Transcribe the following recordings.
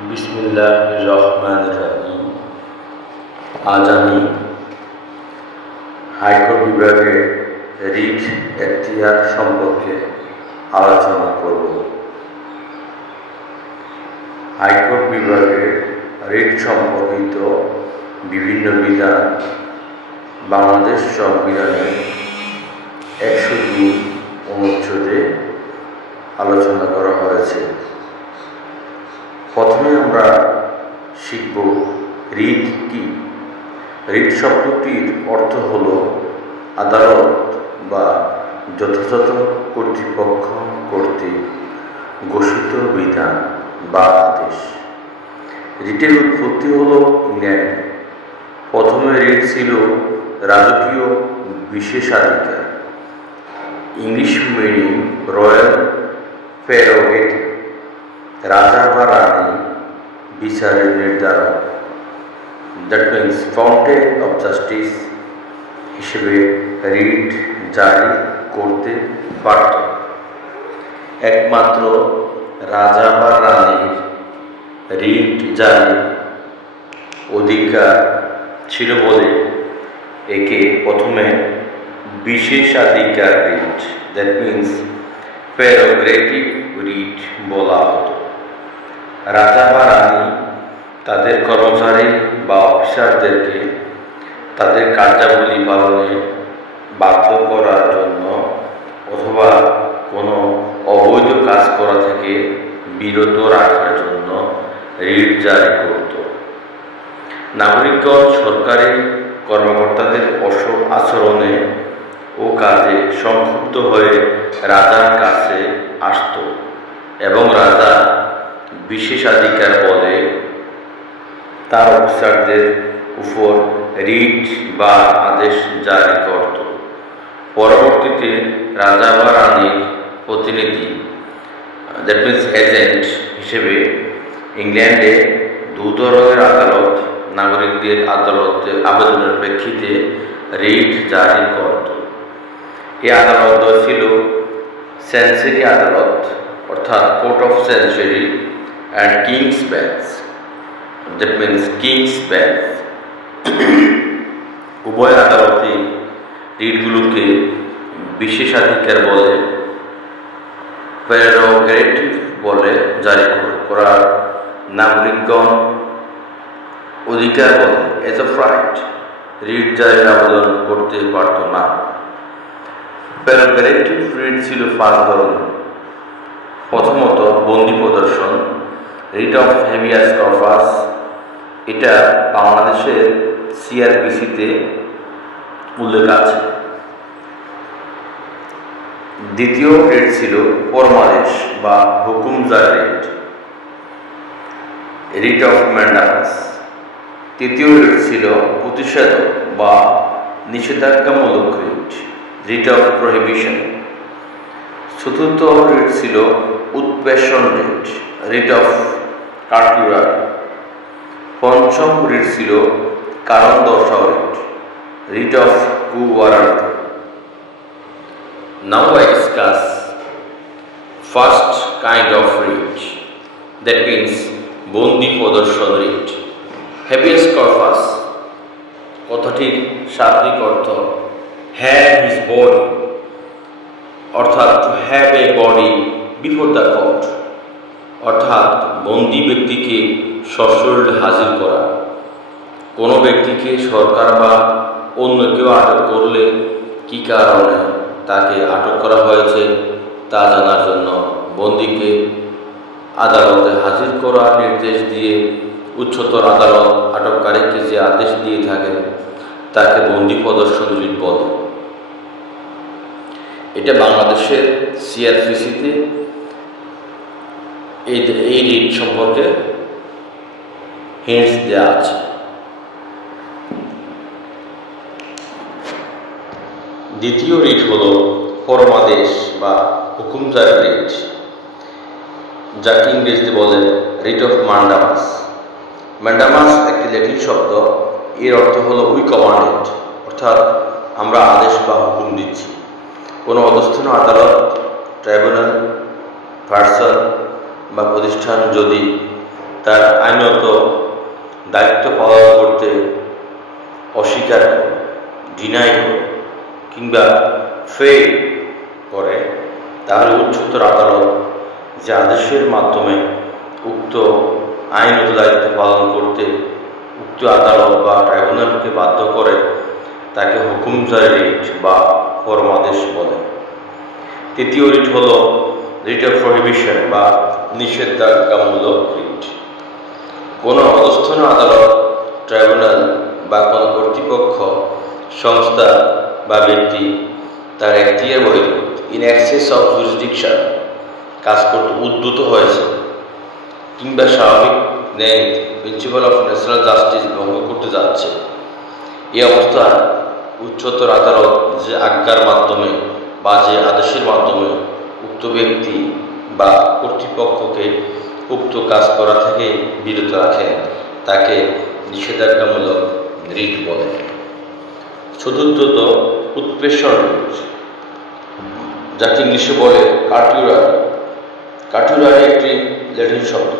বিসমিল্লাহির রহমানির রহিম। আজ আমি হাইকোর্ট বিভাগের রিট এখতিয়ার সম্পর্কে আলোচনা করব। হাইকোর্ট বিভাগের রিট সম্পর্কিত বিভিন্ন বিধান বাংলাদেশ সংবিধানের 102 অনুচ্ছেদে আলোচনা করা হয়েছে। প্রথমে আমরা শিখব রিট কি। রিট শব্দটির অর্থ হল আদালত বা যথাযথ কর্তৃপক্ষ কর্তৃক ঘোষিত বিধান বা আদেশ। রিটের উৎপত্তি হল ইংল্যান্ডে। প্রথমে রিট ছিল রাজকীয় বিশেষাধিকার, ইংলিশ মিনিং রয়্যাল প্রেরোগেটিভ, রাজা বা রানী বিচারের নির্ধারক, that means fountain of justice হিসেবে রিট জারি করতে পারত। একমাত্র রাজা বা রানীর রিট জারির অধিকার ছিল বলে একে প্রথমে বিশেষাধিকার writ, that means prerogative writ বলা হতো। রাজা বা রানী তাদের কর্মচারী বা অফিসারদেরকে তাদের কার্যাবলী পালনে বাধ্য করার জন্য অথবা কোনো অবৈধ কাজ করা থেকে বিরত রাখার জন্য রিট জারি করত। নাগরিকগণ সরকারি কর্মকর্তাদের আচরণে ও কাজে সংক্ষুব্ধ হয়ে রাজার কাছে আসত এবং রাজা বিশেষাধিকার বলে তার অফিসারদের উপর রিট বা আদেশ জারি করত। পরবর্তীতে রাজা বা রানীর প্রতিনিধি, দ্যাট মিনস এজেন্ট হিসেবে ইংল্যান্ডে দু ধরনের আদালত নাগরিকদের আবেদনের প্রেক্ষিতে রিট জারি করত। এই আদালত ছিল সেঞ্চুরি আদালত, অর্থাৎ court of century and King's bench, that means King's bench. উভয় আদালতে রিটগুলোকে বিশেষাধিকার বলে, প্রেরোগেটিভ বলে জারি করার নাগরিকগণ অধিকার বলে, এজ অফ রাইট, রিট জারির আবেদন করতে পারত না। প্রেরোগেটিভ রিট ছিল 5 ধরনের। প্রথমত বন্দি প্রদর্শন, রিট অফ হেভিয়াস কর্পাস, এটা বাংলাদেশের সিআরপিসিতে উল্লেখ আছে। দ্বিতীয় রিট ছিল পরমাদেশ বা হুকুম জারি রিট, রিট অফ ম্যান্ডামাস। তৃতীয় রিট ছিল প্রতিষেধক বা নিষেধাজ্ঞামূলক রিট, রিট অফ প্রহিবিশন। চতুর্থ রিট ছিল উৎপ্রেষণ রিট, রিট অফ কার্টুরারি। পঞ্চম রিট ছিল কারণ দর্শাও রিট, রিট অফ কু ওয়ারান্ট। Now I discuss first kind of writ, that means বন্দি প্রদর্শন রিট। হেভিয়াস কর্পাস কথাটির শাব্দিক অর্থ হ্যাভ হিজ বডি, অর্থাৎ to have a body before the court, অর্থাৎ বন্দি ব্যক্তিকে সশরীরে হাজির করা। কোনো ব্যক্তিকে সরকার বা অন্য কেউ আটক করলে কী কারণে তাকে আটক করা হয়েছে তা জানার জন্য বন্দীকে আদালতে হাজির করার নির্দেশ দিয়ে উচ্চতর আদালত আটককারীকে যে আদেশ দিয়ে থাকে তাকে বন্দি প্রদর্শন রিট বলে। এটা বাংলাদেশের সিআরপিসিতে এই রিট সম্পর্কে হিন্টস দেওয়া আছে। দ্বিতীয় রিট হল পরমাদেশ বা হুকুম জারি রিট, যাকে ইংরেজিতে বলে রিট অফ ম্যান্ডামাস। ম্যান্ডামাস একটি ল্যাটিন শব্দ, এর অর্থ হল উই কমান্ডেড, অর্থাৎ আমরা আদেশ বা হুকুম দিচ্ছি। কোনো অধস্থন আদালত, ট্রাইব্যুনাল, পার্সন বা প্রতিষ্ঠান যদি তার আইনত দায়িত্ব পালন করতে অস্বীকার করে, ডিনাই করে কিংবা ফেল করে, তাহলে উচ্চতর আদালত যে আদেশের মাধ্যমে উক্ত আইনত দায়িত্ব পালন করতে উক্ত আদালত বা ট্রাইব্যুনালকে বাধ্য করে তাকে হুকুম জারি রিট বা ফরমাদেশ বলে। তৃতীয় রিট হল রিট অফ প্রহিবিশন বা নিষেধাজ্ঞামূলক রিট। কোনো অধস্থন আদালত, ট্রাইব্যুনাল বা কোনো কর্তৃপক্ষ, সংস্থা বা ব্যক্তি তার এখতিয়ার বহির্ভূত ইন এক্সেস অফ জুরিসডিকশন কাজ করতে উদ্যত হয়েছে কিংবা স্বাভাবিক ন্যায় প্রিন্সিপাল অফ ন্যাশনাল জাস্টিস ভঙ্গ করতে যাচ্ছে, এই অবস্থায় উচ্চতর আদালত যে আজ্ঞার মাধ্যমে বা যে আদেশের মাধ্যমে উক্ত ব্যক্তি বা কর্তৃপক্ষকে উক্ত কাজ করা থেকে বিরত রাখেন তাকে নিষেধাজ্ঞামূলক রিট বলে। চতুর্থত উৎপ্রেষণ রিট, যাকে ইংলিশে বলে কার্টুরারি। কার্টুরারি একটি ল্যাটিন শব্দ।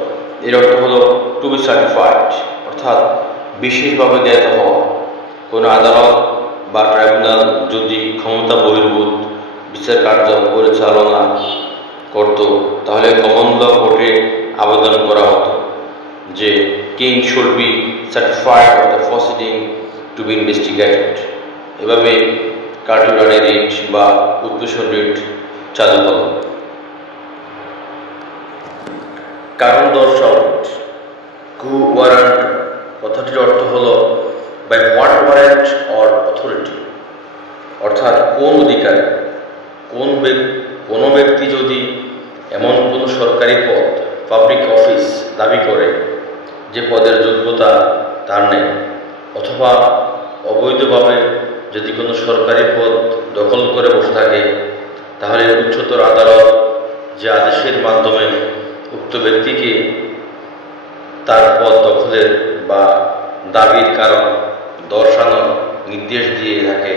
এর অর্থ হল টু বি সার্টিফাইড, অর্থাৎ বিশেষভাবে জ্ঞাত হওয়া। কোনো আদালত বা ট্রাইব্যুনাল যদি ক্ষমতা বহির্ভূত বিচার কার্য পরিচালনা করত তাহলে কমন ল কোর্টে আবেদন করা হতো যে king should be certified of the proceeding to be investigated. এভাবে কার্টুরারি রিট বা উৎপ্রেষণ রিট চালু হল। কারণ দর্শাও রিট, কু ওয়ারেন্ট কথাটির অর্থ হল by what warrant or authority, অর্থাৎ কোন অধিকারে কোনো ব্যক্তি যদি এমন কোনো সরকারি পদ, পাবলিক অফিস দাবি করে যে পদের যোগ্যতা তার নেই, অথবা অবৈধভাবে যদি কোনো সরকারি পদ দখল করে বসে থাকে, তাহলে উচ্চতর আদালত যে আদেশের মাধ্যমে উক্ত ব্যক্তিকে তার পদ দখলের বা দাবির কারণ দর্শানোর নির্দেশ দিয়ে থাকে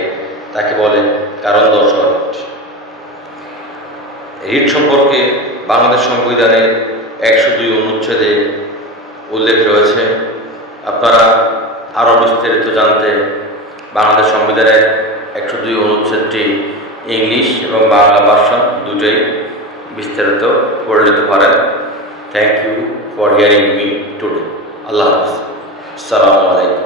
তাকে বলে কারণ দর্শানো রিট। রিট সম্পর্কে বাংলাদেশ সংবিধানের 102 অনুচ্ছেদে উল্লেখ রয়েছে। আপনারা আরও বিস্তারিত জানতে বাংলাদেশ সংবিধানের 102 অনুচ্ছেদটি ইংলিশ এবং বাংলা ভার্সন দুটোই বিস্তারিত পড়ে নিতে পারেন। Thank you for hearing me today. আল্লাহ হাফেজ। আসসালামু আলাইকুম।